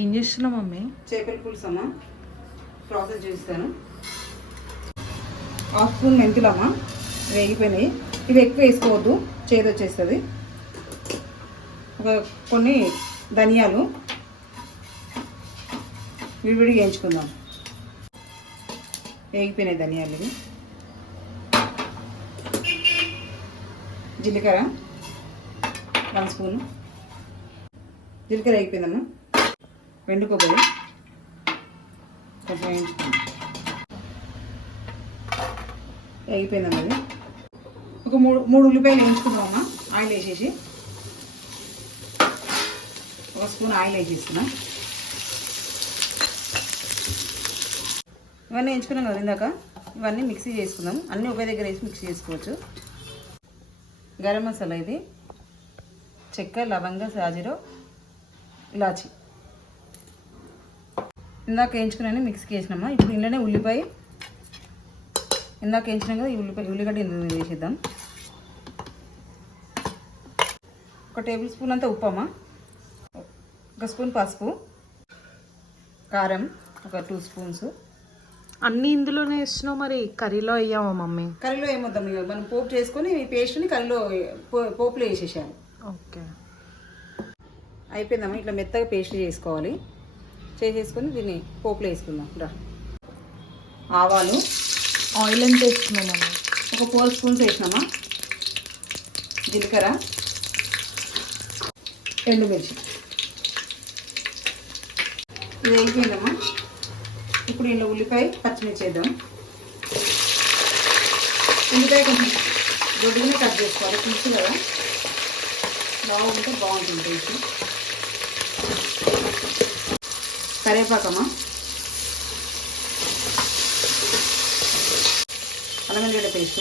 ఏం చేస్తున్నావు మమ్మీ? చేపల పులుసు అమ్మ. ప్రాసెస్ చూస్తాను. హాఫ్ స్పూన్ మెంతులమ్మ వేగిపోయినాయి. ఇవి ఎక్కువ వేసుకోవద్దు, చేదు వచ్చేస్తుంది. కొన్ని ధనియాలు విడివిడిగా వేయించుకుందాం. వేగిపోయినాయి ధనియాలు. ఇవి జీలకర్ర 1 స్పూను. జీలకర్ర వేగిపోయిందమ్మా. వెండు కొబ్బరి కొంచెం వేయించుకుందాం. వేగిపోయిందమ్మా. అది ఒక మూడు ఉల్లిపాయలు వేయించుకుందామమ్మా. ఆయిల్ వేసేసి 1 స్పూన్ ఆయిల్ వేసేస్తున్నాం. ఇవన్నీ వేయించుకున్నాం కదా ఇందాక. ఇవన్నీ మిక్సీ చేసుకుందాం. అన్నీ ఒకే దగ్గర వేసి మిక్సీ చేసుకోవచ్చు. గరం మసాలా ఇది, చెక్క, లవంగ, సాజీరా, ఇలాచి. ఇందాక వేయించుకున్నాను, మిక్సీకి వేసినామా. ఇప్పుడు ఇంట్లోనే ఉల్లిపాయ ఇందాక వేయించినాం కదా, ఈ ఉల్లిగడ్డ ఇందులో వేసేద్దాం. 1 టేబుల్ స్పూన్ అంతా ఉప్పు అమ్మా. 1 స్పూన్ పసుపు, కారం 2 స్పూన్స్. అన్నీ ఇందులోనే వేసినావు, మరి కర్రీలో వేయవా మమ్మీ? కర్రీలో ఏమొద్దాం, మనం పోపు చేసుకొని ఈ పేస్ట్ని కర్రీలో పోపులో వేసేసాను. ఓకే, అయిపోయిందమ్మా. ఇట్లా మెత్తగా పేస్ట్ చేసుకోవాలి. చేసేసుకొని దీన్ని పోపులో వేసుకుందాం. ఆవాలు, ఆయిల్ ఎంత వేస్తున్నావు మమ్మీ? ఒక 4 స్పూన్స్ వేసినామా. జీలకర్ర, ఎండుమిర్చి. ఇది అయిపోయిందమ్మా. ఇప్పుడు ఇందులో ఉల్లిపాయ, పచ్చిమిర్చి వేద్దాం. ఉల్లిపాయ కొంచెం దొడ్డుగానే కట్ చేసుకోవాలి, పులుసు కదా, బాగుంటే బాగుంటుంది టేస్ట్. కరివేపాకమ్మా. అల్లం వెల్లిగడ్డ పేస్ట్,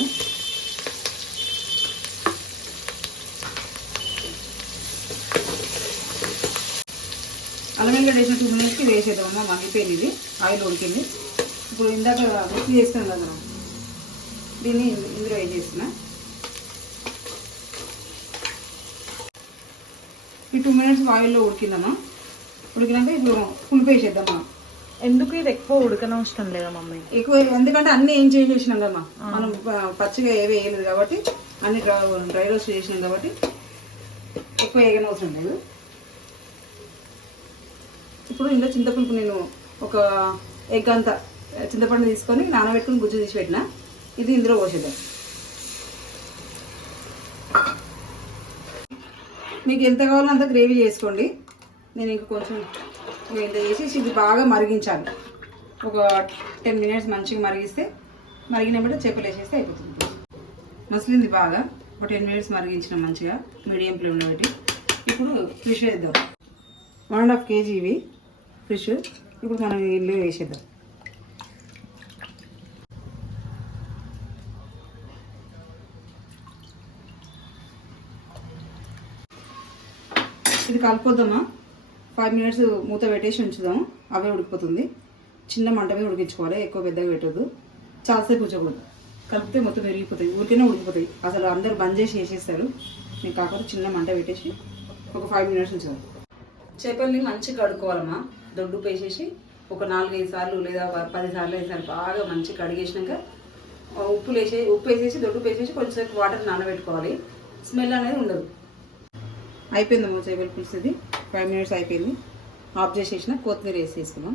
అల్లం వెల్లిగడ్డ వేసిన 2 మినిట్స్కి వేసేద్దామమ్మా. మగ్గిపోయింది, ఇది ఆయిల్ ఉడికింది. ఇప్పుడు ఇందాక మిక్సీ చేస్తాం కదా మనం, దీన్ని ఇందులో వేసేస్తున్నా. ఈ 2 మినిట్స్ ఆయిల్లో ఉడికిందమ్మా. ఉడికినాక ఇప్పుడు పులుపు వేసేద్దామా. ఎందుకు ఇది ఎక్కువ ఉడకనవసరం లేదా మమ్మీ? ఎక్కువ ఎందుకంటే అన్నీ ఏం చేసేసినాం కదమ్మా. మనం పచ్చిగా ఏవి వేయలేదు కాబట్టి, అన్ని డ్రై రోస్ట్ చేసినాం కాబట్టి ఎక్కువ వేయనవసరం లేదు. ఇప్పుడు ఇందులో చింతపులుపు నేను ఒక ఎగ్ అంతా చింతపండు తీసుకొని నానబెట్టుకుని గుజ్జు తీసి పెట్టిన, ఇది ఇందులో పోసేద్దాం. మీకు ఎంత కావాలో అంత గ్రేవీ చేసుకోండి. నేను ఇంకా కొంచెం ఇంత చేసి ఇది బాగా మరిగించాలి. ఒక 10 మినిట్స్ మంచిగా మరిగిస్తే, మరిగినప్పుడు చేపలు వేసేస్తే అయిపోతుంది. మసిలింది బాగా. ఒక 10 మినిట్స్ మరిగించిన మంచిగా మీడియం ఫ్లేమ్లో పెట్టి. ఇప్పుడు ఫిష్ వేద్దాం. 1.5 kg ఇవి ఫిష్. ఇప్పుడు మనం ఇల్లు వేసేద్దాం. ఇది కలిపొద్దామా. 5 మినిట్స్ మూత పెట్టేసి ఉంచుదాము. అవే ఉడికిపోతుంది. చిన్న మంట మీద ఉడికించుకోవాలి, ఎక్కువ పెద్దగా పెట్టద్దు. చాలాసేపు ఉంచకూడదు. కలిపితే మొత్తం విరిగిపోతాయి, ఊరికైనా ఉడికిపోతాయి. అసలు అందరు బంద్ చేసి వేసేస్తారు. నేను కాకపోతే చిన్న మంట పెట్టేసి ఒక 5 మినిట్స్ ఉంచుదాం. చేపల్ని మంచిగా కడుక్కోవాలమ్మా. దొడ్డు వేసేసి ఒక 4-5 సార్లు లేదా 10 సార్లు వేసారు. బాగా మంచిగా కడిగేసినాక ఉప్పు వేసేసి దొడ్డు వేసేసి కొంచెంసేపు వాటర్ నానబెట్టుకోవాలి. స్మెల్ అనేది ఉండదు. అయిపోయిందమ్మా చేపల పులుసు. ఇది 5 మినిట్స్ అయిపోయింది. ఆఫ్ చేసేసిన కొత్తిమీర వేసి తీసుకున్నాం.